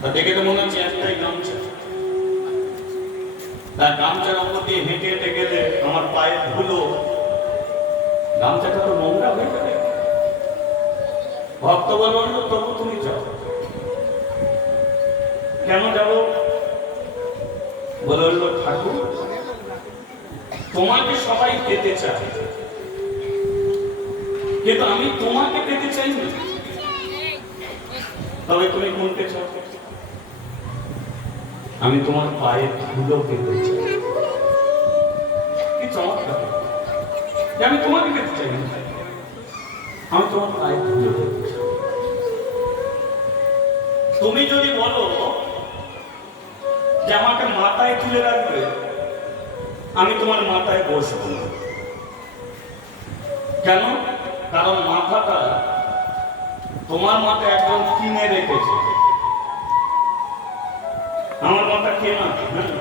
তা দেখে তো মনে হচ্ছে একটাই গামছা। তার গামছার ওপর দিয়ে হেঁটে হেঁটে গেলে আমার পায়ে ধুলো। গামছাটা তো নোংরা হয়ে যাবে। ভক্ত বলল তবু তুমি যাও। কেন যাব? বলে হলো ঠাকুর, তোমাকে সবাই পেতে চায়। কিন্তু আমি তোমাকে পেতে চাই না তবে তুমি কোনকে চাও? আমি তোমার পায়ে ধুলো পেতে চাই। আমি তোমাকে পেতে চাই। আমি তোমার পায়ে ধুলো পেতে তুমি যদি বলো যে আমাকে মাথায় তুলে রাখবে, আমি তোমার মাথায় বসবো না। কেন? কারণ মাথাটা তোমার মাথায় একদম কিনে রেখেছে। আমার মাথা কেনা হ্যাঁ।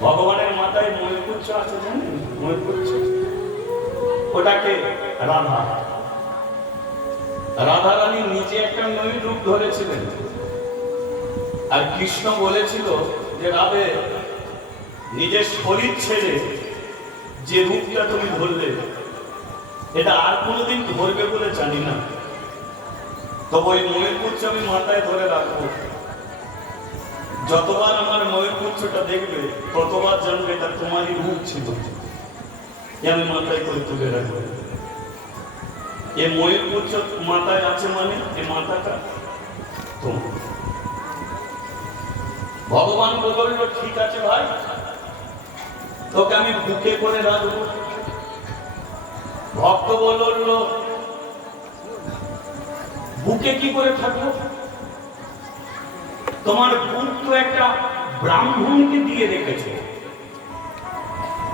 ভগবানের মাথায় ময়ূরপুচ্ছ আছে জানেন? ওটাকে রাধা। রাধা রানী নিজে একটা ময়ূর রূপ ধরেছিলেন। আর কৃষ্ণ বলেছিল যে, রাধে, নিজের শরীর ছেড়ে যে রূপটা তুমি ধরলে, এটা আর কোনোদিন ধরবে বলে জানি না। তবে ওই ময়ূরপুচ্ছ আমি মাথায় ধরে রাখব। যতবার আমার ময়ূরপুচ্ছটা দেখবে, ততবার জানবে এটা তোমারই রূপ ছিল। আমি মাথায় করে তুলে রাখব। এ ময়ূরপুচ্ছ মাথায় আছে মানে? এ মাথাটা তোমার। ভগবান বলল, ঠিক আছে ভাই, তোকে আমি বুকে করে রাখব। ভক্ত বলল, বুকে কি করে থাকব? তোমার তো একটা ব্রাহ্মণকে দিয়ে রেখেছে।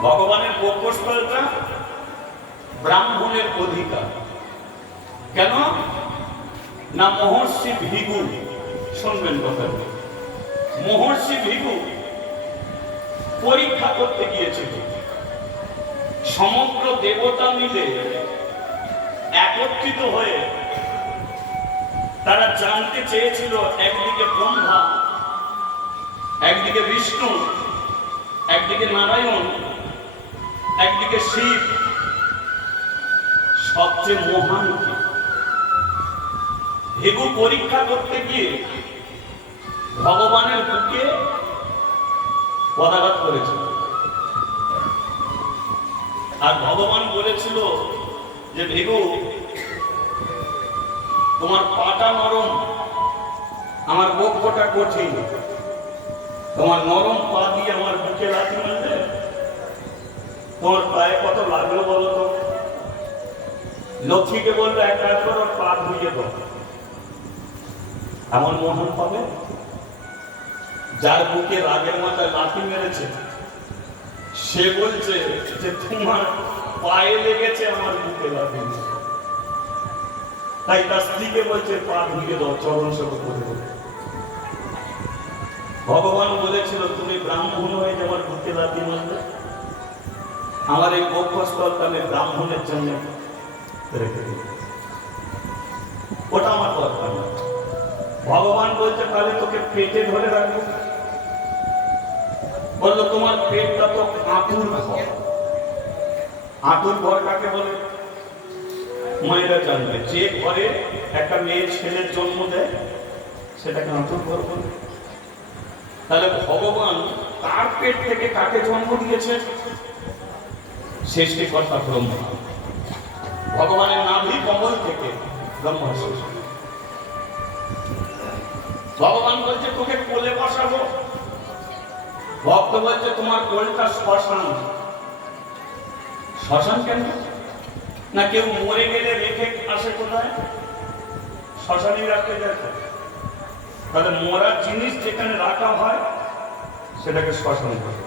ভগবানের বক্ষস্থলটা ব্রাহ্মণের অধিকার। কেন? না মহর্ষি ভিগু, শুনবেন কথা মহর্ষি ভিগু পরীক্ষা করতে গিয়েছিল। সমগ্র দেবতা মিলে একত্রিত হয়ে তারা জানতে চেয়েছিল একদিকে ব্রহ্মা, একদিকে বিষ্ণু, একদিকে নারায়ণ, একদিকে শিব সবচেয়ে মহান? ভিগু পরীক্ষা করতে গিয়ে ভগবানের বুকে পদাঘাত করেছিল আর ভগবান বলেছিল যে, ভিগু তোমার পাটা নরম, আমার বক্ষটা কঠিন। তোমার নরম পা দিয়ে আমার বুকে লাথি মারলে, তোমার পায়ে কত লাগল বলো তো? লক্ষ্মীকে বলল, এক কাজ করো পা ধুয়ে দাও। এমন মহান পাবে? যার বুকে রাগের মাথায় লাঠি মেরেছে, সে বলছে যে তোমার পায়ে লেগেছে আমার বুকে লাথি। মেরেছে। তাই তার স্ত্রীকে বলছে, পা ধুয়ে দাও চরণ সেবা করে ভগবান বলেছিল, তুমি ব্রাহ্মণ হয়ে যে আমার বুকে লাথি মারবে আমার এই বক্ষস্থলটা আমি ব্রাহ্মণের জন্য রেখে দিই। ওটা আমার দরকার না। ভগবান বলছে, তাহলে তোকে পেটে ধরে রাখব। বলল, তোমার পেটটা তো আঁতুর ঘর। আঁতুর ঘর কাকে বলে? মায়েরা জানবে যে ঘরে একটা মেয়ে ছেলের জন্ম দেয়, সেটাকে আঁতুর ঘর বলে। তাহলে ভগবান তার পেট থেকে কাকে জন্ম দিয়েছে? সৃষ্টিকর্তা ব্রহ্মা। ভগবানের নাভি কমল থেকে ব্রহ্মা ভগবান বলছে, তোকে কোলে বসাবো। ভক্ত বলছে, তোমার কোলটা শ্মশান। শ্মশান কেন? না কেউ মরে গেলে রেখে আসে কোথায়? শ্মশানই রাখতে দেখো তাহলে মরার জিনিস যেখানে রাখা হয়, সেটাকে শ্মশান বলে।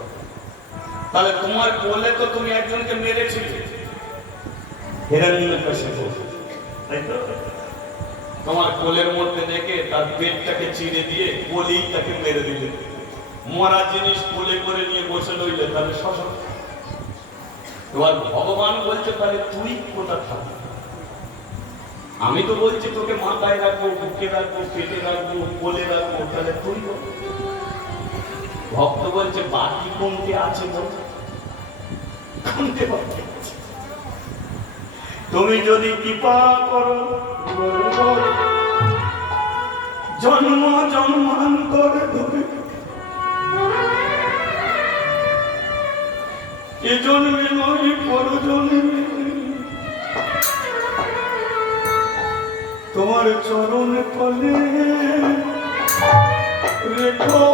তাহলে তোমার কোলে তো তুমি একজনকে মেরেছিলে। তাই তো? তোমার কোলের মধ্যে দেখে তার পেটটাকে চিড়ে দিয়ে কোলেই তাকে মেরে দিলে। মরা জিনিস কোলে করে নিয়ে বসে রইলে, তাহলে শ্মশান এবার ভগবান বলছে, তাহলে তুই কোথা থাকবি? আমি তো বলছি, তোকে মাথায় রাখব, বুকে রাখব, পেটে রাখব, কোলে রাখব, তাহলে তুই ভক্ত বলছে, বাকি কোনটি আছে কোনটি তুমি যদি কৃপা করো জন্ম জন্মান্তর ধরে এ জন্মে নয় পর জন্মে। তোমার চরণ তলে রেখো।